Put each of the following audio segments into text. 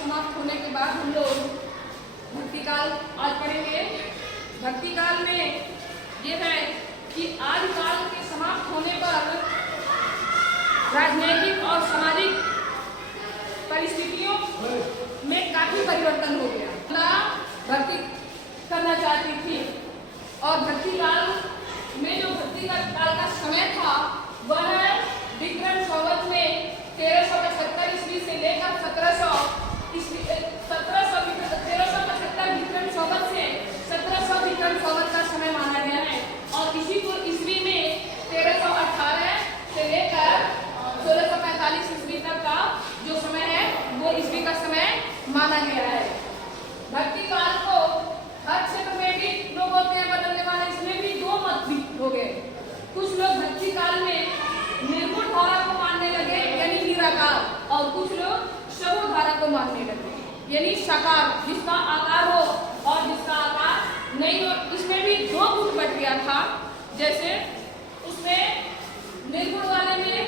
समाप्त होने के बाद हम लोग भक्ति काल आज पढ़ेंगे। भक्ति काल में ये है कि आदि काल के समाप्त होने पर राजनीतिक और सामाजिक परिस्थितियों में काफी परिवर्तन हो गया। ना भक्ति करना चाहती थी और भक्ति काल में जो भक्ति काल का समय था वह विक्रम संवत में 1375 ईस्वी से लेकर 1375 विक्रम संवत से 1700 विक्रम संवत का समय माना गया है और इसी को ईस्वी में 1318 से लेकर 1645 ईस्वी तक का जो समय है वो ईस्वी का समय माना गया है। भक्ति काल को हर क्षेत्र में भी लोग होते हैं बदलने वाले, इसमें भी दो मत भी हो गए। कुछ लोग भक्ति काल में निर्गुण धारा को मानने लगे यानी निराकार, और कुछ लोग सगुण धारा को मानने लगे यानी साकार, जिसका आकार हो और जिसका आकार नहीं हो। इसमें भी दो गुट बट गया था। जैसे उसमें निर्गुण वाले में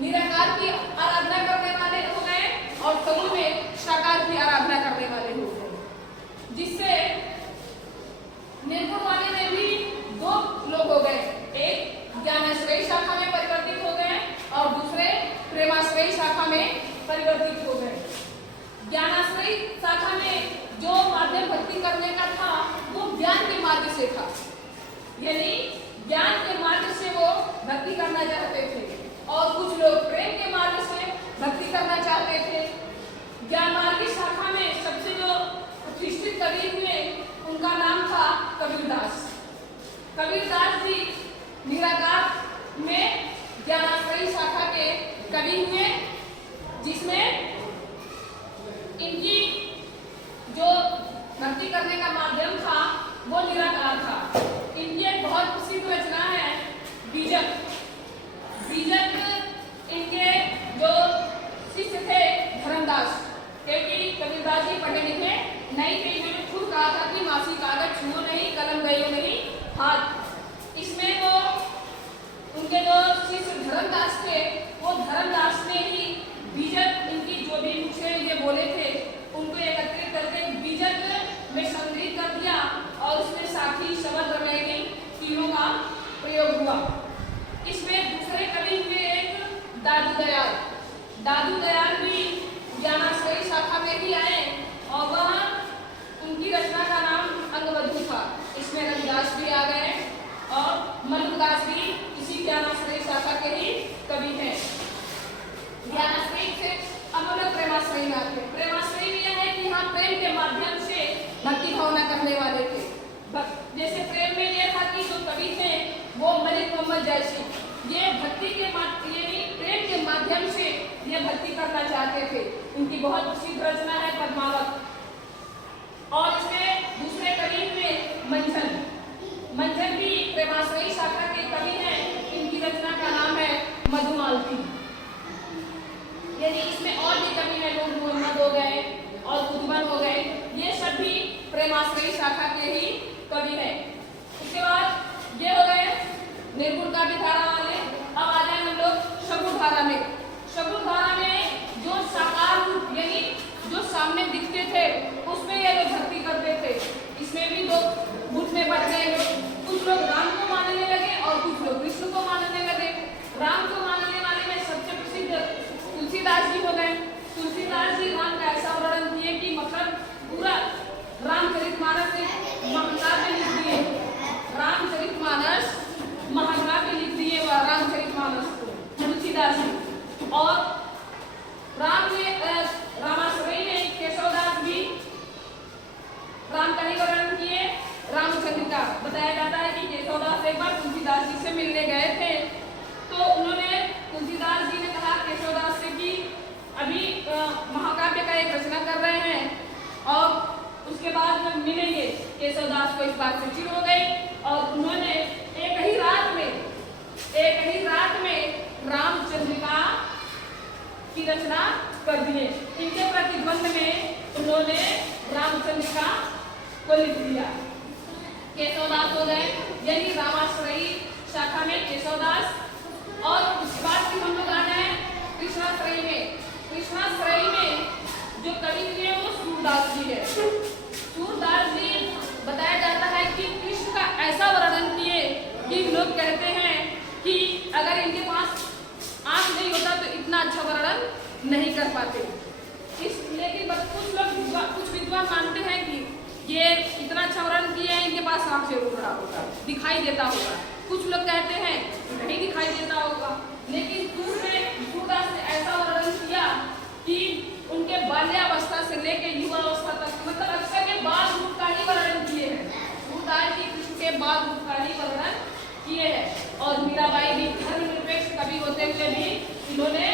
निराकार की आराधना करने वाले हो गए और सगुण में साकार की आराधना करने वाले हो गए, जिससे निर्गुण वाले में भी दो लोग हो गए। एक ज्ञानाश्रयी शाखा में परिवर्तित हो गए और दूसरे प्रेमाश्रयी शाखा में परिवर्तित हो गए। ज्ञानाश्रयी शाखा में जो माध्यम भक्ति करने का था वो ज्ञान के मार्ग से था, यानी ज्ञान के मार्ग से वो भक्ति करना चाहते थे, और कुछ लोग प्रेम के मार्ग से भक्ति करना चाहते थे। ज्ञान मार्गी शाखा में सबसे जो प्रतिष्ठित कवि हुए उनका नाम था कबीरदास। कबीरदास जी निराकार में ज्ञानाश्रयी शाखा के कवि हुए, जिसमें इनकी जो भक्ति करने का माध्यम था वो निराकार था। इनकी एक बहुत प्रसिद्ध रचना है बीजक। बीजक इनके जो शिष्य थे धर्मदास, क्योंकि कबीरदास जी पढ़े लिखे नहीं थे। इन्होंने खुद कहा था कि मासी कागज छुओ नहीं, कलम गयो नहीं हाथ। इसमें वो उनके जो शिष्य धर्मदास थे वो धर्मदास ने ही बीजक इनकी जो भी मुझे ये बोले थे उनको एकत्रित करके बीजक में संग्रहित कर दिया और उसमें साथी शब्द रमेगी तीनों का प्रयोग हुआ। इसमें दूसरे कवि हुए एक दादू दयाल। दादू दयाल भी ज्ञानाश्रयी शाखा में ही आए और वह उनकी रचना का नाम अंगबद्धू था। इसमें रविदास भी आ गए और मलुकदास भी इसी ज्ञानाश्रयी शाखा के ही कवि हैं। ज्ञानाश्रयी से अब लोग प्रेमाश्रयी में आते हैं। प्रेमाश्रयी में यह है कि यहाँ प्रेम के माध्यम से भक्ति भावना करने वाले थे। जैसे प्रेम में यह था कि जो कवि थे वो मलिक मोहम्मद जैसी, ये भक्ति के प्रेम के माध्यम से ये भक्ति करना चाहते थे। इनकी बहुत प्रसिद्ध रचना है पद्मावत। और इसमें दूसरे कवि में मंझन। मंझन भी प्रेमाश्रयी शाखा के कवि हैं। इनकी रचना का नाम है मधुमालती। यानी इसमें और भी कवि हैं, लोग मोहम्मद हो गए और उद्मन हो गए, ये सब भी प्रेमाश्रयी शाखा के ही कवि हैं। उसके बाद ये हो गए निर्गुण काव्य धारा वाले। अब आ जाए हम लोग सगुण धारा में। सगुण धारा में जो साकार रूप यानी जो सामने दिखते थे उसमें ये लोग भक्ति करते थे। इसमें भी दो गुट में बढ़ गए लोग। कुछ लोग राम को मानने लगे और कुछ लोग विष्णु को मानने लगे। राम को मानने वाले में सबसे प्रसिद्ध तुलसीदास जी हो गए। तुलसीदास जी राम का ऐसा वर्णन किए कि मतलब पूरा रामचरितमानस महाकाव्य लिख दिए। रामचरितमानस महाकाव्य लिख दिए वह रामचरितमानस को तुलसीदास जी। और रामाश्रयी ने केशवदास भी राम का ही वर्णन किए। रामचंद्रिका बताया जाता है कि केशवदास एक बार तुलसीदास जी से मिलने गए थे तो उन्होंने तुलसीदास जी ने कहा केशवदास से कि अभी महाकाव्य का एक रचना कर रहे हैं और उसके बाद जब मिलेंगे। केशवदास को इस बात से चिढ़ हो गई और उन्होंने एक ही रात में रामचंद्रिका की रचना कर दिए। इनके प्रतिद्वंद में उन्होंने रामचंद्रिका को लिख दिया। केशवदास हो गए यानी रामाश्रयी शाखा में केशवदास। और उसके बाद हम लोग आ जाए कृष्णाश्रयी में। कृष्णाश्रयी में जो कवि लोग कहते हैं कि अगर इनके पास आंख नहीं होता तो इतना अच्छा वर्णन नहीं कर पाते। लेकिन कुछ विद्वान मानते हैं कि ये इतना अच्छा वर्णन किए हैं, इनके पास आंख जरूर रहा होगा, दिखाई देता होगा। कुछ लोग कहते हैं नहीं दिखाई देता होगा। लेकिन सूरदास ने ऐसा वर्णन किया कि उनके बाल्यावस्था से लेकर युवावस्था तक, मतलब अक्षर के बाद रूप का ही वर्णन किए हैं। सूरदास जी कृष्ण के बाद रूप का ही वर्णन किए हैं। और मीराबाई भी धर्मनिरपेक्ष कवि होते हुए भी इन्होंने